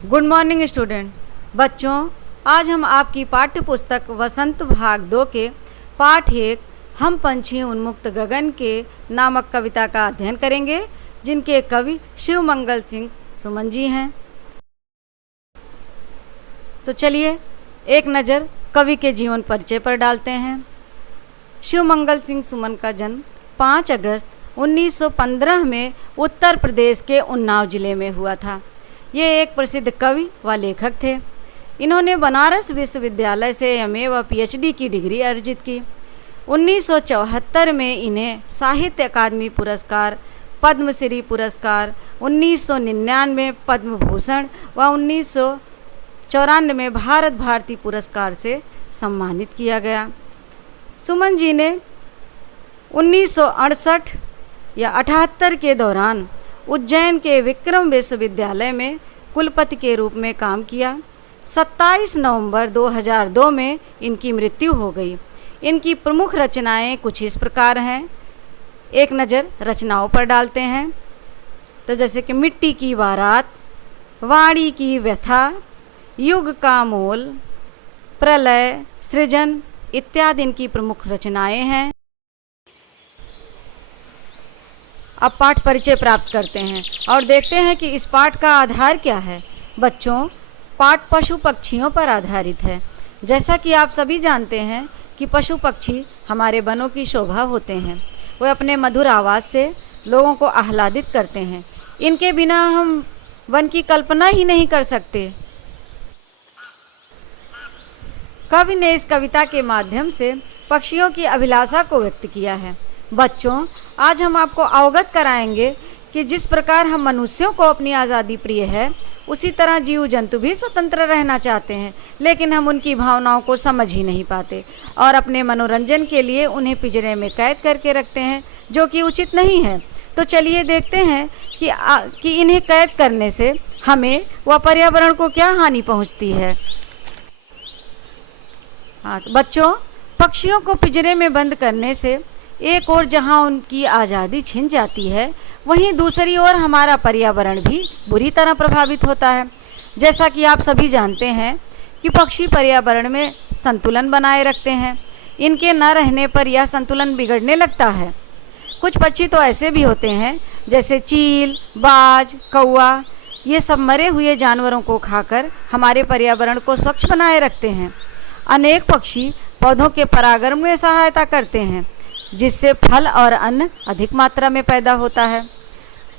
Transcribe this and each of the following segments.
Good morning student. बच्चों, आज हम आपकी पाठ्य पुस्तक वसंत भाग 2 के पाठ 1 हम पंछी उन्मुक्त गगन के नामक कविता का अध्ययन करेंगे, जिनके कवि शिवमंगल सिंह सुमन जी हैं। तो चलिए एक नज़र कवि के जीवन परिचय पर डालते हैं। शिवमंगल सिंह सुमन का जन्म 5 अगस्त 1915 में उत्तर प्रदेश के उन्नाव जिले में हुआ था। ये एक प्रसिद्ध कवि व लेखक थे। इन्होंने बनारस विश्वविद्यालय से एमए व पीएचडी की डिग्री अर्जित की। 1974 में इन्हें साहित्य अकादमी पुरस्कार, पद्मश्री पुरस्कार, 1999 पद्म भूषण व 1994 में भारत भारती पुरस्कार से सम्मानित किया गया। सुमन जी ने 1968 या 78 के दौरान उज्जैन के विक्रम विश्वविद्यालय में कुलपति के रूप में काम किया। 27 नवंबर 2002 में इनकी मृत्यु हो गई। इनकी प्रमुख रचनाएं कुछ इस प्रकार हैं। एक नज़र रचनाओं पर डालते हैं। तो जैसे कि मिट्टी की बारात, वाणी की व्यथा, युग का मोल, प्रलय, सृजन इत्यादि इनकी प्रमुख रचनाएं हैं। अब पाठ परिचय प्राप्त करते हैं और देखते हैं कि इस पाठ का आधार क्या है। बच्चों, पाठ पशु पक्षियों पर आधारित है। जैसा कि आप सभी जानते हैं कि पशु पक्षी हमारे वनों की शोभा होते हैं। वे अपने मधुर आवाज़ से लोगों को आह्लादित करते हैं। इनके बिना हम वन की कल्पना ही नहीं कर सकते। कवि ने इस कविता के माध्यम से पक्षियों की अभिलाषा को व्यक्त किया है। बच्चों, आज हम आपको अवगत कराएंगे कि जिस प्रकार हम मनुष्यों को अपनी आज़ादी प्रिय है, उसी तरह जीव जंतु भी स्वतंत्र रहना चाहते हैं, लेकिन हम उनकी भावनाओं को समझ ही नहीं पाते और अपने मनोरंजन के लिए उन्हें पिंजरे में कैद करके रखते हैं, जो कि उचित नहीं है। तो चलिए देखते हैं कि इन्हें कैद करने से हमें व पर्यावरण को क्या हानि पहुंचती है। हाँ, तो बच्चों, पक्षियों को पिंजरे में बंद करने से एक ओर जहां उनकी आज़ादी छिन जाती है, वहीं दूसरी ओर हमारा पर्यावरण भी बुरी तरह प्रभावित होता है। जैसा कि आप सभी जानते हैं कि पक्षी पर्यावरण में संतुलन बनाए रखते हैं। इनके न रहने पर यह संतुलन बिगड़ने लगता है। कुछ पक्षी तो ऐसे भी होते हैं, जैसे चील, बाज, कौआ, ये सब मरे हुए जानवरों को खाकर हमारे पर्यावरण को स्वच्छ बनाए रखते हैं। अनेक पक्षी पौधों के परागण में सहायता करते हैं, जिससे फल और अन्न अधिक मात्रा में पैदा होता है।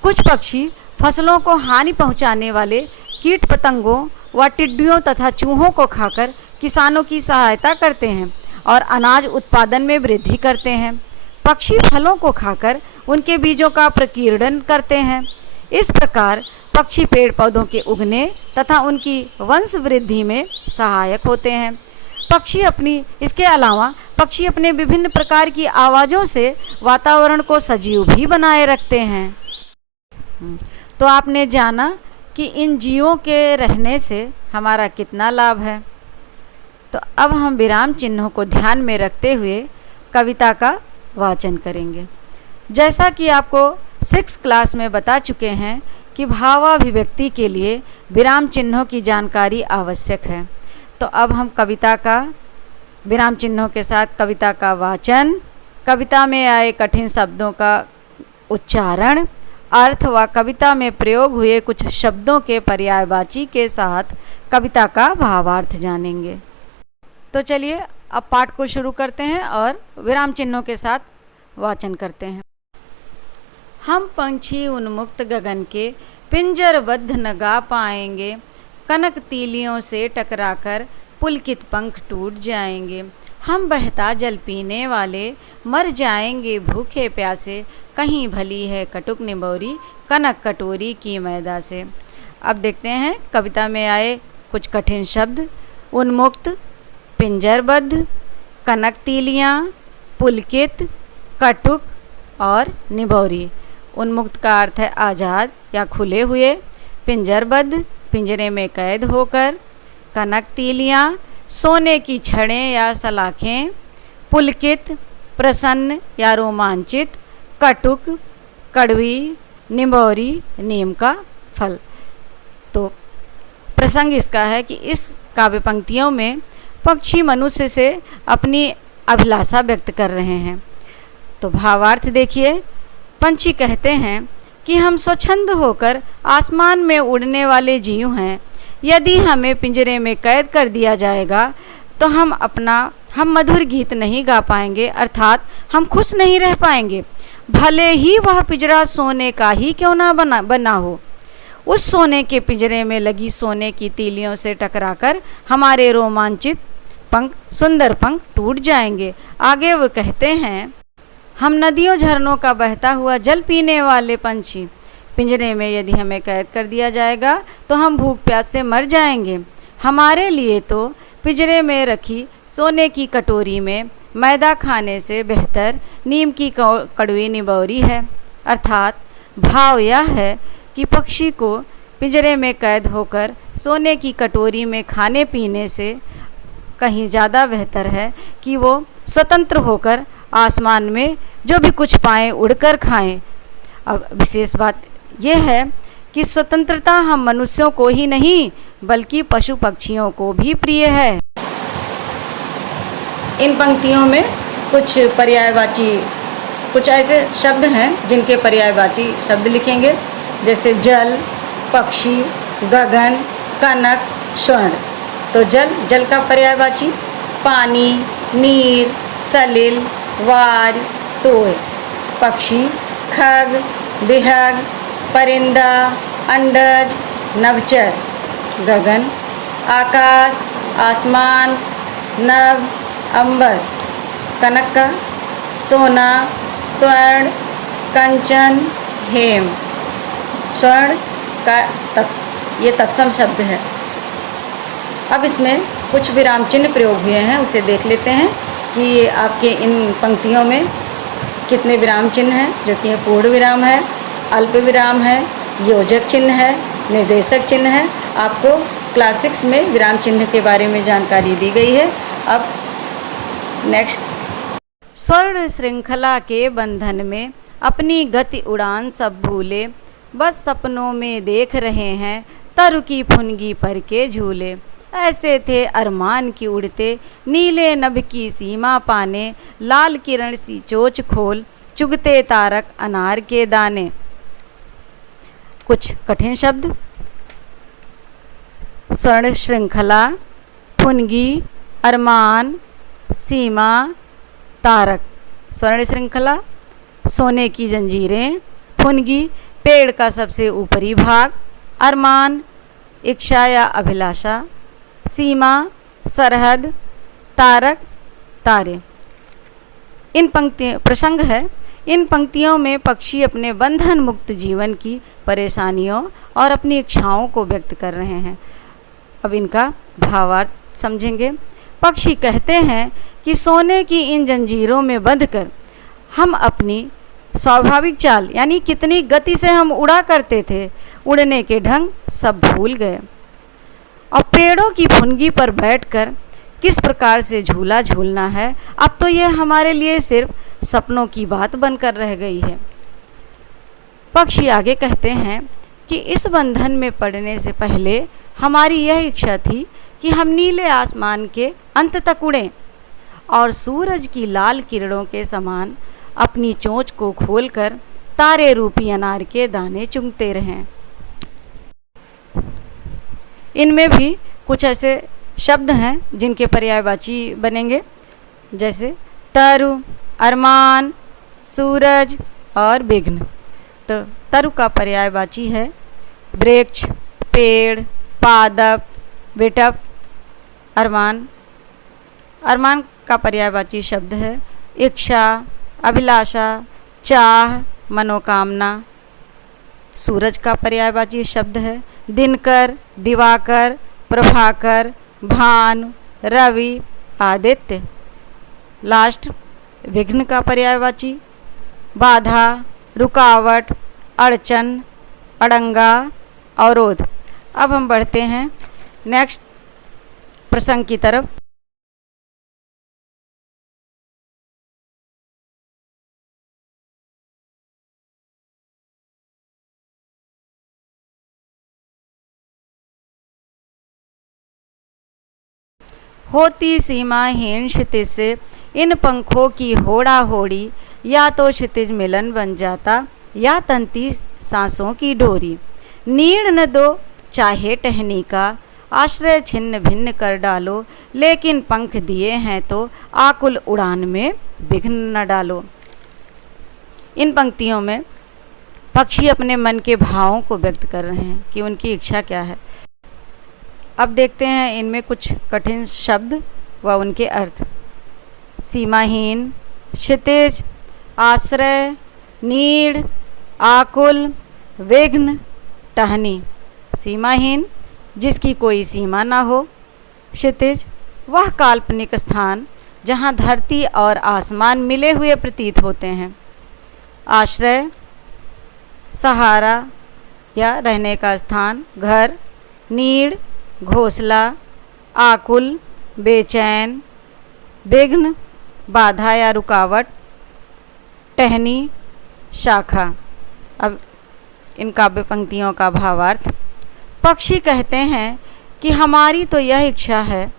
कुछ पक्षी फसलों को हानि पहुंचाने वाले कीट पतंगों व टिड्डियों तथा चूहों को खाकर किसानों की सहायता करते हैं और अनाज उत्पादन में वृद्धि करते हैं। पक्षी फलों को खाकर उनके बीजों का प्रकीर्णन करते हैं। इस प्रकार पक्षी पेड़ पौधों के उगने तथा उनकी वंश वृद्धि में सहायक होते हैं। इसके अलावा पक्षी अपने विभिन्न प्रकार की आवाज़ों से वातावरण को सजीव भी बनाए रखते हैं। तो आपने जाना कि इन जीवों के रहने से हमारा कितना लाभ है। तो अब हम विराम चिन्हों को ध्यान में रखते हुए कविता का वाचन करेंगे। जैसा कि आपको 6th क्लास में बता चुके हैं कि भावाभिव्यक्ति के लिए विराम चिन्हों की जानकारी आवश्यक है। तो अब हम कविता का विराम चिन्हों के साथ कविता का वाचन, कविता में आए कठिन शब्दों का उच्चारण, अर्थ व कविता में प्रयोग हुए कुछ शब्दों के पर्यायवाची के साथ कविता का भावार्थ जानेंगे। तो चलिए अब पाठ को शुरू करते हैं और विराम चिन्हों के साथ वाचन करते हैं। हम पंछी उन्मुक्त गगन के पिंजरबद्ध न गा पाएंगे, कनक तीलियों से टकराकर पुलकित पंख टूट जाएंगे। हम बहता जल पीने वाले मर जाएंगे भूखे प्यासे, कहीं भली है कटुक निबोरी कनक कटोरी की मैदा से। अब देखते हैं कविता में आए कुछ कठिन शब्द। उन्मुक्त, पिंजरबद्ध, कनक तीलियाँ, पुलकित, कटुक और निबोरी। उन्मुक्त का अर्थ है आज़ाद या खुले हुए, पिंजरबद्ध पिंजरे में कैद होकर, कनक तीलियाँ सोने की छड़ें या सलाखें, पुलकित प्रसन्न या रोमांचित, कटुक कड़वी, निबोरी नीम का फल। तो प्रसंग इसका है कि इस काव्य पंक्तियों में पक्षी मनुष्य से अपनी अभिलाषा व्यक्त कर रहे हैं। तो भावार्थ देखिए, पंछी कहते हैं कि हम स्वच्छंद होकर आसमान में उड़ने वाले जीव हैं। यदि हमें पिंजरे में कैद कर दिया जाएगा तो हम मधुर गीत नहीं गा पाएंगे, अर्थात हम खुश नहीं रह पाएंगे, भले ही वह पिंजरा सोने का ही क्यों ना बना हो। उस सोने के पिंजरे में लगी सोने की तीलियों से टकराकर हमारे रोमांचित सुंदर पंख टूट जाएंगे। आगे वो कहते हैं, हम नदियों झरनों का बहता हुआ जल पीने वाले पंछी, पिंजरे में यदि हमें कैद कर दिया जाएगा तो हम भूख प्यास से मर जाएंगे। हमारे लिए तो पिंजरे में रखी सोने की कटोरी में मैदा खाने से बेहतर नीम की कड़वी निबौरी है। अर्थात भाव यह है कि पक्षी को पिंजरे में कैद होकर सोने की कटोरी में खाने पीने से कहीं ज़्यादा बेहतर है कि वो स्वतंत्र होकर आसमान में जो भी कुछ पाएँ उड़कर खाएं। अब विशेष बात यह है कि स्वतंत्रता हम मनुष्यों को ही नहीं बल्कि पशु पक्षियों को भी प्रिय है। इन पंक्तियों में कुछ ऐसे शब्द हैं जिनके पर्यायवाची शब्द लिखेंगे, जैसे जल, पक्षी, गगन, कनक, स्वर्ण। तो जल का पर्यायवाची पानी, नीर, सलिल, वार, तोय। पक्षी खग, बिहग, परिंदा, अंडज, नभचर। गगन आकाश, आसमान, नभ, अंबर। कनक का सोना, स्वर्ण, कंचन, हेम। स्वर्ण का ये तत्सम शब्द है। अब इसमें कुछ विराम चिन्ह प्रयोग हुए हैं, उसे देख लेते हैं कि आपके इन पंक्तियों में कितने विराम चिन्ह हैं, जो कि पूर्ण विराम है, अल्प विराम है, योजक चिन्ह है, निर्देशक चिन्ह है। आपको क्लास 6 में विराम चिन्ह के बारे में जानकारी दी गई है। अब नेक्स्ट, स्वर्ण श्रृंखला के बंधन में अपनी गति उड़ान सब भूले, बस सपनों में देख रहे हैं तरु की फुनगी पर के झूले। ऐसे थे अरमान की उड़ते नीले नभ की सीमा पाने, लाल किरण सी चोच खोल चुगते तारक अनार के दाने। कुछ कठिन शब्द, स्वर्ण श्रृंखला, फुनगी, अरमान, सीमा, तारक। स्वर्ण श्रृंखला सोने की जंजीरें, फुनगी पेड़ का सबसे ऊपरी भाग, अरमान इच्छा या अभिलाषा, सीमा सरहद, तारक तारे। इन प्रसंग है, इन पंक्तियों में पक्षी अपने बंधन मुक्त जीवन की परेशानियों और अपनी इच्छाओं को व्यक्त कर रहे हैं। अब इनका भावार्थ समझेंगे। पक्षी कहते हैं कि सोने की इन जंजीरों में बंधकर हम अपनी स्वाभाविक चाल यानी कितनी गति से हम उड़ा करते थे, उड़ने के ढंग सब भूल गए। और पेड़ों की फुनगी पर बैठकर किस प्रकार से झूला झूलना है, अब तो यह हमारे लिए सिर्फ सपनों की बात बनकर रह गई है। पक्षी आगे कहते हैं कि इस बंधन में पड़ने से पहले हमारी यह इच्छा थी कि हम नीले आसमान के अंत तक उड़ें और सूरज की लाल किरणों के समान अपनी चोंच को खोलकर तारे रूपी अनार के दाने चुगते रहें। इनमें भी कुछ ऐसे शब्द हैं जिनके पर्यायवाची बनेंगे, जैसे तरु, अरमान, सूरज और विघ्न। तो तरु का पर्यायवाची है वृक्ष, पेड़, पादप, विटप। अरमान का पर्यायवाची शब्द है इच्छा, अभिलाषा, चाह, मनोकामना। सूरज का पर्यायवाची शब्द है दिनकर, दिवाकर, प्रभाकर, भानु, रवि, आदित्य। लास्ट, विघ्न का पर्यायवाची बाधा, रुकावट, अड़चन, अड़ंगा, अवरोध। अब हम बढ़ते हैं नेक्स्ट प्रसंग की तरफ। होती सीमाहीन क्षितिज से इन पंखों की होड़ा होड़ी, या तो क्षितिज मिलन बन जाता या तंती सांसों की डोरी। नीड़ न दो चाहे टहनी का, आश्रय छिन्न भिन्न कर डालो, लेकिन पंख दिए हैं तो आकुल उड़ान में विघ्न न डालो। इन पंक्तियों में पक्षी अपने मन के भावों को व्यक्त कर रहे हैं कि उनकी इच्छा क्या है। अब देखते हैं इनमें कुछ कठिन शब्द व उनके अर्थ। सीमाहीन, क्षितिज, आश्रय, नीड़, आकुल, विघ्न, टहनी। सीमाहीन, जिसकी कोई सीमा ना हो। क्षितिज, वह काल्पनिक स्थान जहाँ धरती और आसमान मिले हुए प्रतीत होते हैं। आश्रय, सहारा या रहने का स्थान, घर। नीड़, घोंसला। आकुल, बेचैन। विघ्न, बाधा या रुकावट। टहनी, शाखा। अब इन काव्य पंक्तियों का भावार्थ। पक्षी कहते हैं कि हमारी तो यह इच्छा है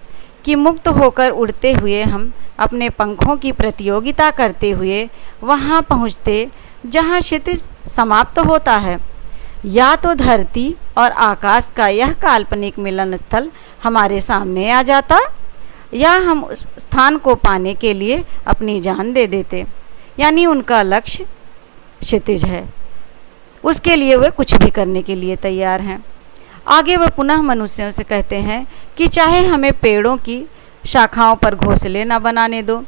कि मुक्त होकर उड़ते हुए हम अपने पंखों की प्रतियोगिता करते हुए वहाँ पहुँचते जहाँ क्षितिज समाप्त होता है, या तो धरती और आकाश का यह काल्पनिक मिलन स्थल हमारे सामने आ जाता, या हम उस स्थान को पाने के लिए अपनी जान दे देते। यानी उनका लक्ष्य क्षितिज है, उसके लिए वे कुछ भी करने के लिए तैयार हैं। आगे वह पुनः मनुष्यों से कहते हैं कि चाहे हमें पेड़ों की शाखाओं पर घोंसले न बनाने दो,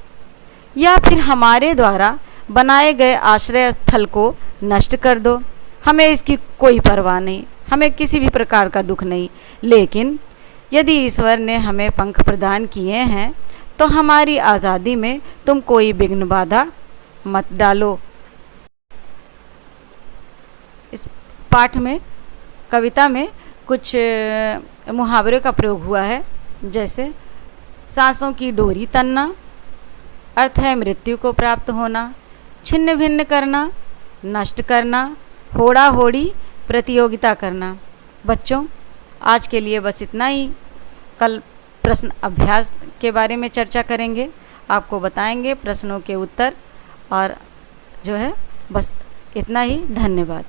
या फिर हमारे द्वारा बनाए गए आश्रय स्थल को नष्ट कर दो, हमें इसकी कोई परवाह नहीं, हमें किसी भी प्रकार का दुख नहीं। लेकिन यदि ईश्वर ने हमें पंख प्रदान किए हैं तो हमारी आज़ादी में तुम कोई विघ्न बाधा मत डालो। इस पाठ में, कविता में कुछ मुहावरे का प्रयोग हुआ है, जैसे सांसों की डोरी तनना, अर्थ है मृत्यु को प्राप्त होना। छिन्न भिन्न करना, नष्ट करना। होड़ा होड़ी, प्रतियोगिता करना। बच्चों, आज के लिए बस इतना ही। कल प्रश्न अभ्यास के बारे में चर्चा करेंगे, आपको बताएंगे प्रश्नों के उत्तर, और जो है बस इतना ही। धन्यवाद।